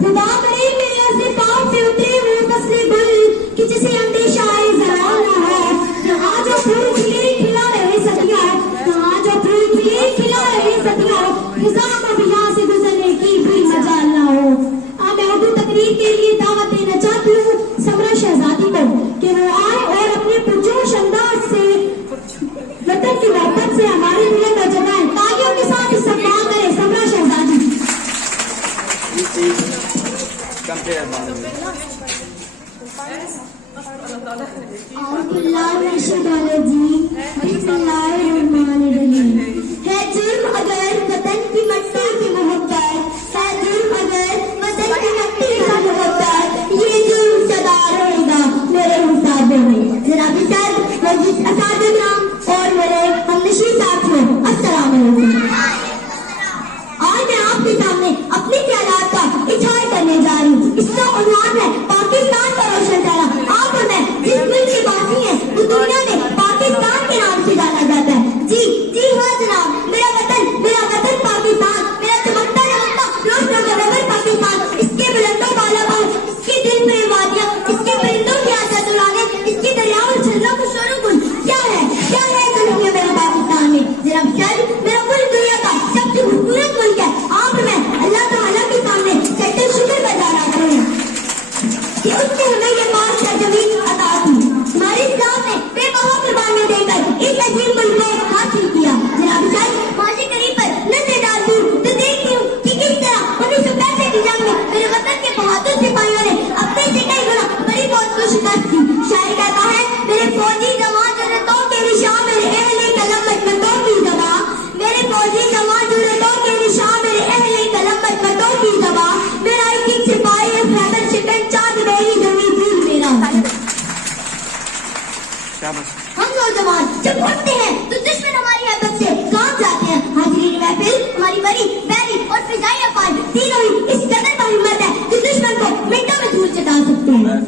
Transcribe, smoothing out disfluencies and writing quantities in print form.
खुदा करे मेरे ऐसे पाँव पे उतरे हुए फसले गुल कि जिसे अंदेशा है जरा ना है। यहाँ जो फूल खिले खिला रहे सतिया, यहाँ जो फूल खिले खिला रहे सतिया, खिजा को भी यहाँ से गुजरने की भी मजाल ना हो। मैं उर्दू तकरीर के लिए दावत देना चाहती हूँ समरा शहजादी को कि वो आए और अपने पुरजोश अंदाज से वतन की मोहब्बत से हमारे लिए न जगाएं। तालियों के साथ सम्मान करें समरा शहजादी। है जुर्म अगर वतन की मट्टी की मोहब्बत, है जुर्म अगर वतन की मट्टी का मोहब्बत, ये जुर्म सदा रहेगा मेरे हिसाब में। जनाब सर मस्जिद असादिराम और मेरे हमनशीं साथियों, अस्सलाम वालेकुम। आज मैं आपके सामने अपने ख्यालात का इज़हार करने जा रही हूँ। इसका उन्वान है पाकिस्तान का रोशन चेहरा। आप और मैं जिस मुल्क की बासी है वो दुनिया में पाकिस्तान के नाम से जाना जाता है। जी हाँ जनाब, मेरा वतन पाकिस्तान, मेरा चमकता चमकता रोशन जगह पाकिस्तान, इसके बुलंदों वाला बाल, इसके दिल में वादियां, इसके परिंदों की आजाद उड़ाने, इसके दरियाओं में झरनों को शोरों गुल। क्या है दुनिया मेरे पाकिस्तान में। जनाब सर मेरा पूरी दुनिया का सबसे खूबसूरत मुल्क है। आप मैं अल्लाह ताला के सामने सच्चे शुक्र अदा करते हैं कि उसने हमें ये पाक सरजमीन अता की। हमारे इस्लाम ने बेबहा कुर्बानी देकर इस अजीम मुल्क को हासिल किया। जनाब सर माजी करीब पर नजर डालती हूँ तो देखती हूँ कि किस तरह 1965 की जंग में मेरे वतन के बहादुर सिपाहियों ने अपने से कई गुना बड़ी फौज को शिकस्त दी। शायर कहता है मेरे फौजी जवान जन्नतों के निशान, मेरे अहले कलम मजमतों की दवा, मेरे फौजी जवान जन्नतों के निशान, मेरे अहले कलम मजमतों की दवा, मेरा एक सिपाही है खैबर शिकन चांद मेरी जमी दिल मेरा। हम नौजवान जब उठते हैं तो दुश्मन हमारी हैबत से कांप जाते हैं। हाजिरीन महफिल हमारी बड़ी बैरी और फिजाई अफवाज तीनों ही इस कदर पर हिम्मत है कि दुश्मन को मिनटों में धूल चटा सकते हैं।